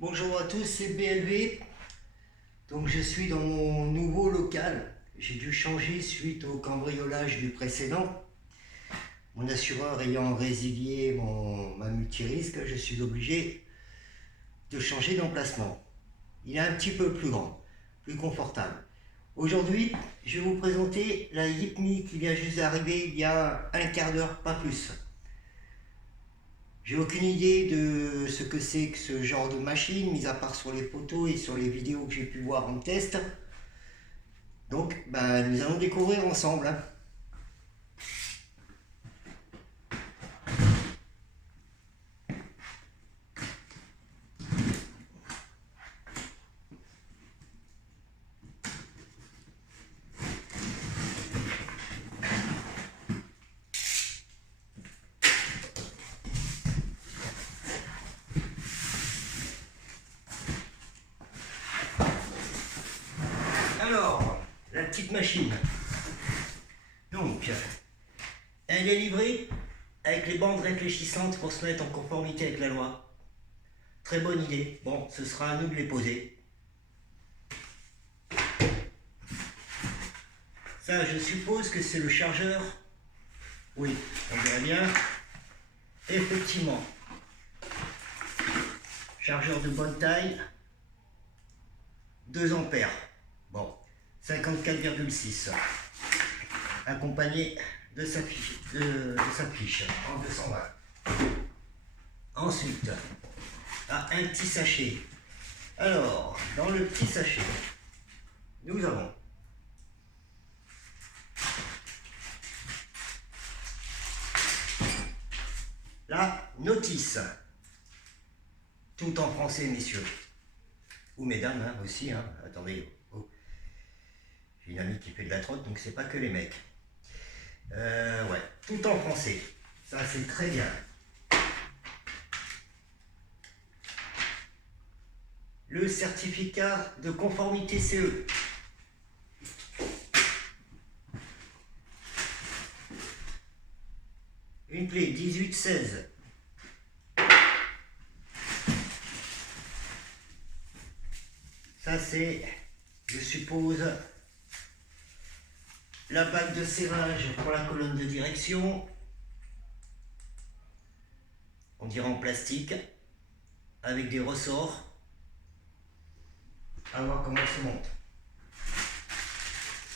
Bonjour à tous, c'est BLV. Donc je suis dans mon nouveau local. J'ai dû changer suite au cambriolage du précédent. Mon assureur ayant résilié ma multirisque, je suis obligé de changer d'emplacement. Il est un petit peu plus grand, plus confortable. Aujourd'hui, je vais vous présenter la Yipme qui vient juste d'arriver il y a un quart d'heure, pas plus. J'ai aucune idée de ce que c'est que ce genre de machine, mis à part sur les photos et sur les vidéos que j'ai pu voir en test. Donc, nous allons découvrir ensemble. Alors, la petite machine. Donc, elle est livrée avec les bandes réfléchissantes pour se mettre en conformité avec la loi. Très bonne idée. Bon, ce sera à nous de les poser. Ça, je suppose que c'est le chargeur. Oui, on dirait bien. Effectivement. Chargeur de bonne taille. 2 ampères. Bon, 54,6. Accompagné de sa fiche en 220. Ensuite, un petit sachet. Alors, dans le petit sachet, nous avons la notice, tout en français, messieurs, ou mesdames aussi, attendez, j'ai une amie qui fait de la trotte, donc c'est pas que les mecs. Ouais, tout en français, ça c'est très bien. Le certificat de conformité CE. Une clé 18-16. Ça c'est, je suppose, la bague de serrage pour la colonne de direction. On dirait en plastique, avec des ressorts. À voir comment elle se monte.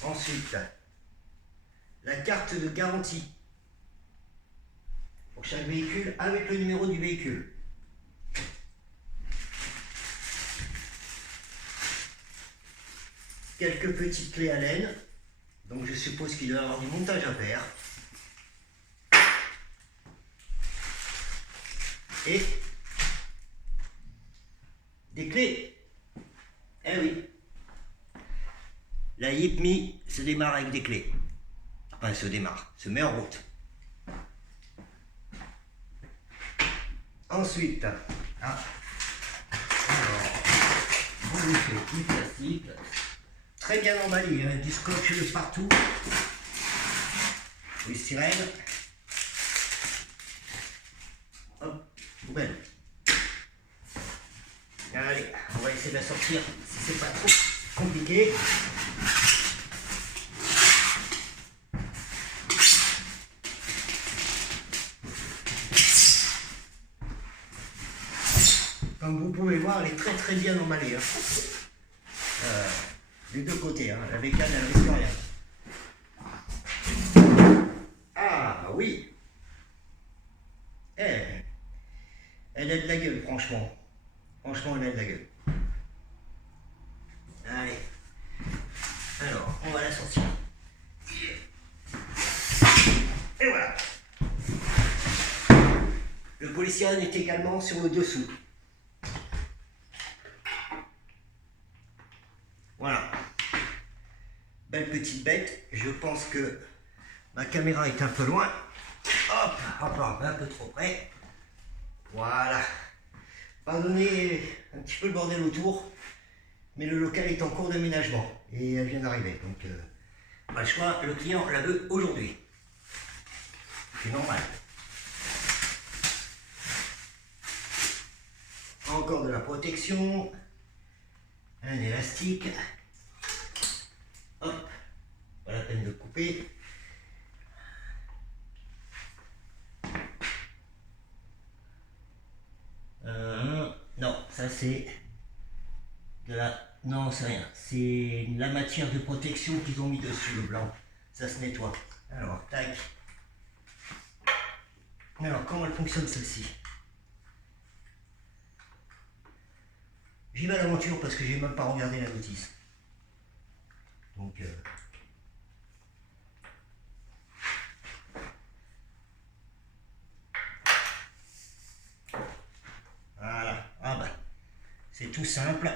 Ensuite, la carte de garantie pour chaque véhicule avec le numéro du véhicule. Quelques petites clés à laine, donc je suppose qu'il doit y avoir du montage à faire. Et des clés. Eh oui, la Yipme se démarre avec des clés. Enfin, se met en route. Ensuite, alors, on lui fait du plastique, très bien emballé, du scotch de partout, du styrène. Hop, poubelle. Allez, on va essayer de la sortir si c'est pas trop compliqué. Comme vous pouvez voir, elle est très bien emballée. Des deux côtés, la bécane elle risque rien. Ah oui, elle a de la gueule, franchement. Franchement, elle a de la gueule. Allez. Alors, on va la sortir. Et voilà. Le polystyrène est également sur le dessous. Voilà. Belle petite bête. Je pense que ma caméra est un peu loin. Hop, un peu trop près. Voilà. Pardonnez un petit peu le bordel autour, mais le local est en cours d'aménagement et elle vient d'arriver. Donc, pas le choix, le client la veut aujourd'hui. C'est normal. encore de la protection, un élastique, hop, pas la peine de couper. Non, ça c'est de la... Non, c'est rien, c'est la matière de protection qu'ils ont mis dessus, le blanc, ça se nettoie. Alors, tac. Alors, comment elle fonctionne celle-ci? J'y vais à l'aventure parce que j'ai même pas regardé la notice. Donc, voilà. Ah bah, c'est tout simple.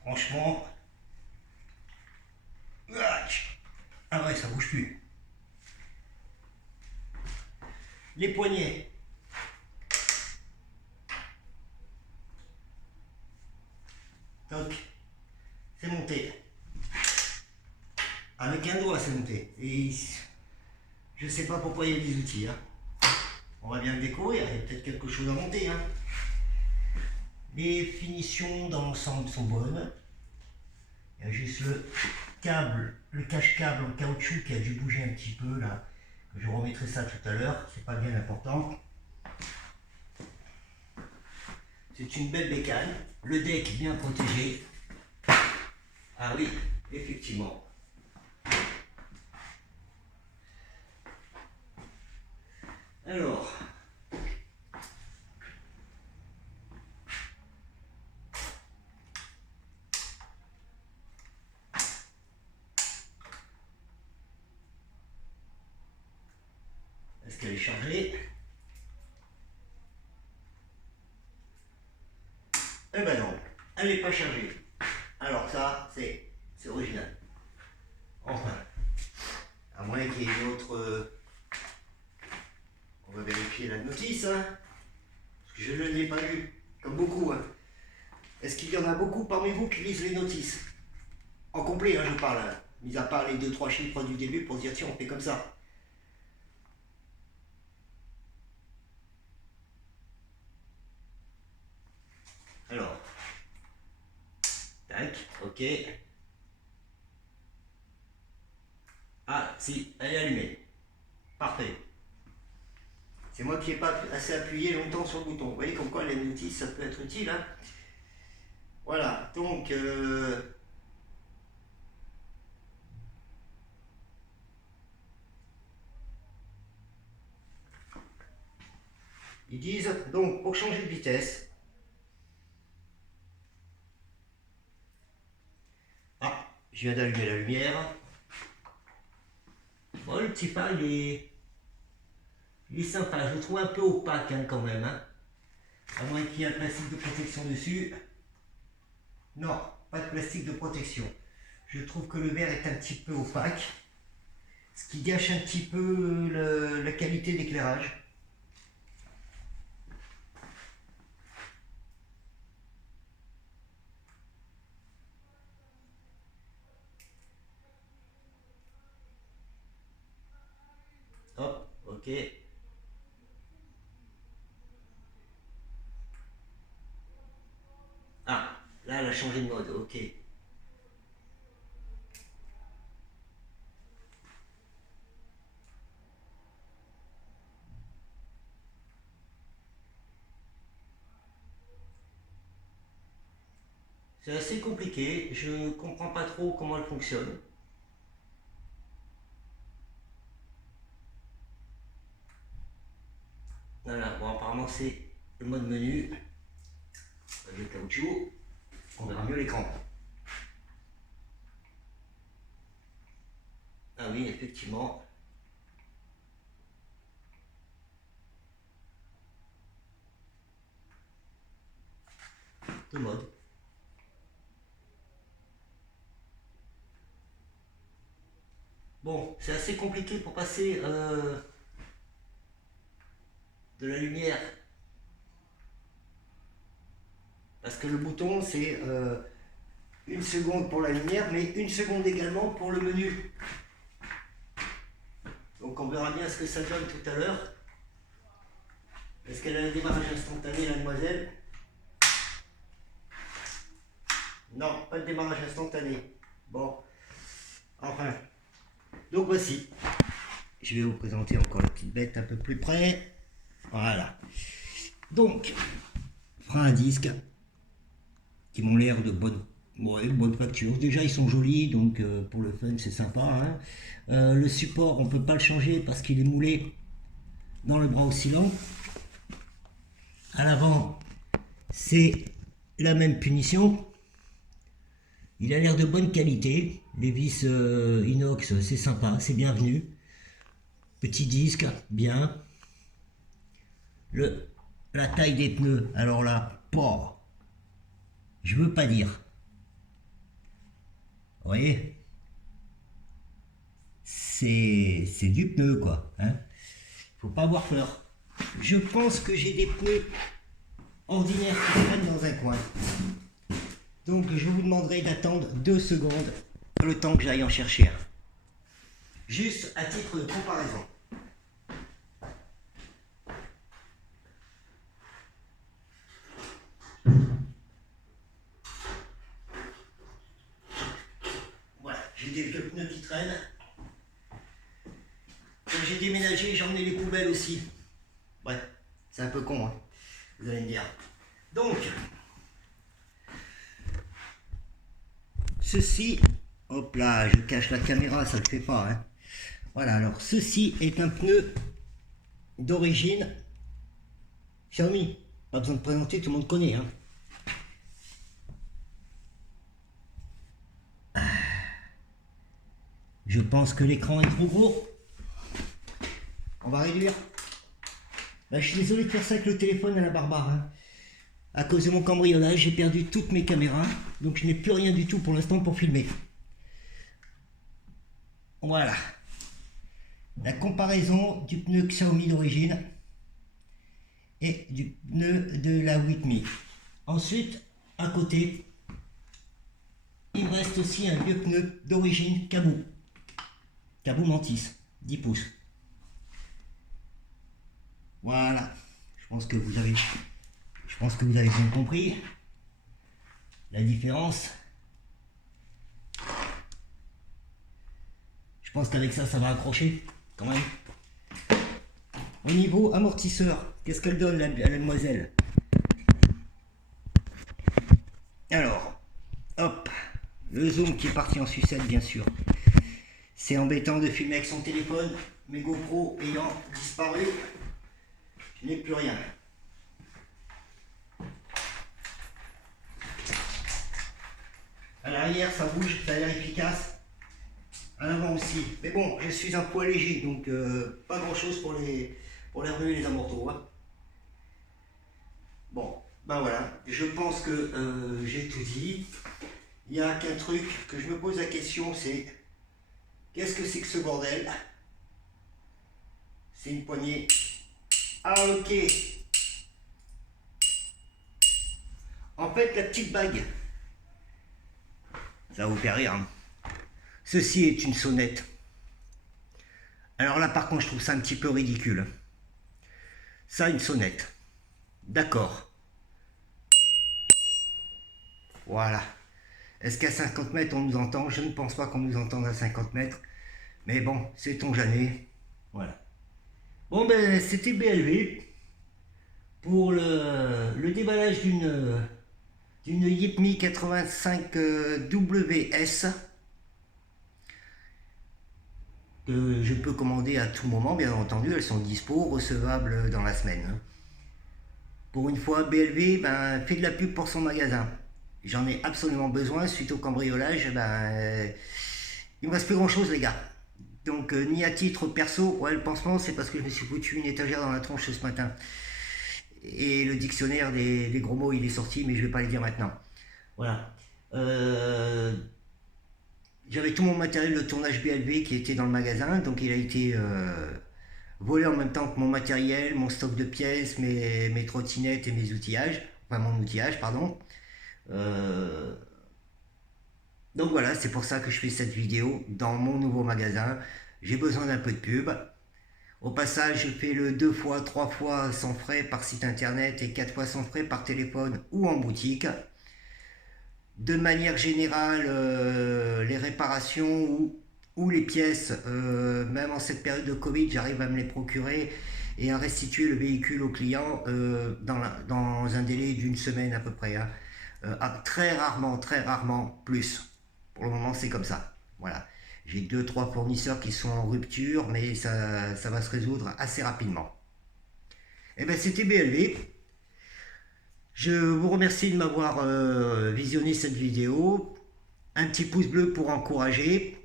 Franchement. Ah ouais, ça bouge plus. Les poignets. Donc, c'est monté. Avec un doigt, c'est monté. Et je sais pas pourquoi il y a des outils. Hein. On va bien le découvrir. Il y a peut-être quelque chose à monter. Hein. Les finitions dans l'ensemble sont bonnes. Il y a juste le câble, le cache-câble en caoutchouc qui a dû bouger un petit peu là. Je remettrai ça tout à l'heure. C'est pas bien important. C'est une belle bécane. Le deck bien protégé. Ah oui, effectivement. Alors, est-ce qu'elle est chargée? Eh ben non, elle n'est pas chargée. Alors ça, c'est original. Enfin, à moins qu'il y ait une autre... on va vérifier la notice, hein, parce que je ne l'ai pas vue, comme beaucoup. Hein. Est-ce qu'il y en a beaucoup parmi vous qui lisent les notices? En complet, hein, je parle, hein, mis à part les 2-3 chiffres du début pour se dire tiens, on fait comme ça. Alors, tac, ok. Ah, si, elle est allumée. Parfait. C'est moi qui n'ai pas assez appuyé longtemps sur le bouton. Vous voyez comme quoi les notices, ça peut être utile. Hein. Voilà, donc... ils disent, donc, pour changer de vitesse... Ah, je viens d'allumer la lumière. Bon, le petit pas, il est sympa. Je le trouve un peu opaque hein, quand même. Hein. À moins qu'il y ait un plastique de protection dessus. Non, pas de plastique de protection. Je trouve que le verre est un petit peu opaque. Ce qui gâche un petit peu la qualité d'éclairage. Hop, ok. Ah, là, elle a changé de mode, ok. C'est assez compliqué, je ne comprends pas trop comment elle fonctionne. Voilà, bon apparemment c'est le mode menu. Le caoutchouc, on verra mieux l'écran. Ah oui, effectivement. Deux modes. Bon, c'est assez compliqué pour passer de la lumière. Parce que le bouton, c'est 1 seconde pour la lumière, mais 1 seconde également pour le menu. Donc on verra bien ce que ça donne tout à l'heure. Est-ce qu'elle a un démarrage instantané, la demoiselle? Non, pas de démarrage instantané. Bon, enfin. Donc voici. Je vais vous présenter encore la petite bête un peu plus près. Voilà. Donc, frein à disque qui m'ont l'air de bonne facture. Déjà, ils sont jolis, donc pour le fun, c'est sympa. Hein. Le support, on ne peut pas le changer parce qu'il est moulé dans le bras oscillant. À l'avant, c'est la même punition. Il a l'air de bonne qualité. Les vis inox, c'est sympa, c'est bienvenu. Petit disque, bien. La taille des pneus, alors là, pas. Je veux pas dire. Vous voyez, c'est du pneu, quoi. Hein. Faut pas avoir peur. Je pense que j'ai des pneus ordinaires qui traînent dans un coin. Donc je vous demanderai d'attendre 2 secondes le temps que j'aille en chercher un. Juste à titre de comparaison. Voilà, j'ai des vieux pneus qui traînent. Quand j'ai déménagé, j'ai emmené les poubelles aussi. Ouais, c'est un peu con, hein, vous allez me dire. Donc, ceci, hop là, je cache la caméra, ça ne le fait pas. Hein. Voilà, alors ceci est un pneu d'origine Xiaomi. Pas besoin de présenter, tout le monde connaît. Hein. Je pense que l'écran est trop gros. On va réduire. Là, je suis désolé de faire ça avec le téléphone à la barbare. Hein. À cause de mon cambriolage, j'ai perdu toutes mes caméras. Donc je n'ai plus rien du tout pour l'instant pour filmer. Voilà. La comparaison du pneu Xiaomi d'origine et du pneu de la Whitney. Ensuite, à côté, il me reste aussi un vieux pneu d'origine Cabot. Cabot Mantis, 10 pouces. Voilà. Je pense que vous avez bien compris la différence. Je pense qu'avec ça, ça va accrocher quand même. Au niveau amortisseur, qu'est-ce qu'elle donne la demoiselle? Alors, hop, le zoom qui est parti en sucette bien sûr. C'est embêtant de filmer avec son téléphone, mes GoPro ayant disparu, je n'ai plus rien. À l'arrière ça bouge, ça a l'air efficace. À l'avant aussi. Mais bon, je suis un poids léger, donc pas grand chose pour les remuer les amortos. Hein. Bon, ben voilà, je pense que j'ai tout dit. Il n'y a qu'un truc que je me pose la question, c'est qu'est-ce que c'est que ce bordel? C'est une poignée. Ah ok. En fait, la petite bague, ça va vous faire rire. Hein. Ceci est une sonnette. Alors là, par contre, je trouve ça un petit peu ridicule. Ça, une sonnette. D'accord. Voilà. Est-ce qu'à 50 mètres, on nous entend? Je ne pense pas qu'on nous entende à 50 mètres. Mais bon, sait-on jamais. Voilà. Bon, ben, c'était BLV pour le déballage d'une Yipmi 85 WS que je peux commander à tout moment, bien entendu. Elles sont dispo, recevables dans la semaine. Pour une fois, BLV ben, fait de la pub pour son magasin. J'en ai absolument besoin suite au cambriolage. Ben, il me reste plus grand chose, les gars. Donc, ni à titre perso, ouais, le pansement, c'est parce que je me suis foutu une étagère dans la tronche ce matin. Et le dictionnaire des gros mots, il est sorti, mais je ne vais pas les dire maintenant. Voilà. J'avais tout mon matériel de tournage BLV qui était dans le magasin, donc il a été volé en même temps que mon matériel, mon stock de pièces, mes trottinettes et mes outillages. Enfin, mon outillage, pardon. Donc voilà, c'est pour ça que je fais cette vidéo dans mon nouveau magasin. J'ai besoin d'un peu de pub. Au passage, je fais le 2 fois, 3 fois sans frais par site internet et 4 fois sans frais par téléphone ou en boutique. De manière générale, les réparations ou les pièces, même en cette période de Covid, j'arrive à me les procurer et à restituer le véhicule au client dans un délai d'une semaine à peu près, hein. Très rarement plus. Pour le moment, c'est comme ça. Voilà. J'ai deux, trois fournisseurs qui sont en rupture, mais ça va se résoudre assez rapidement. Et bien, c'était BLV. Je vous remercie de m'avoir visionné cette vidéo. Un petit pouce bleu pour encourager.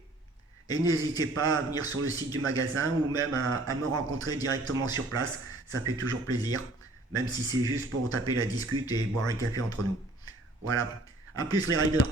Et n'hésitez pas à venir sur le site du magasin ou même à me rencontrer directement sur place. Ça fait toujours plaisir. Même si c'est juste pour taper la discute et boire un café entre nous. Voilà. A plus les riders.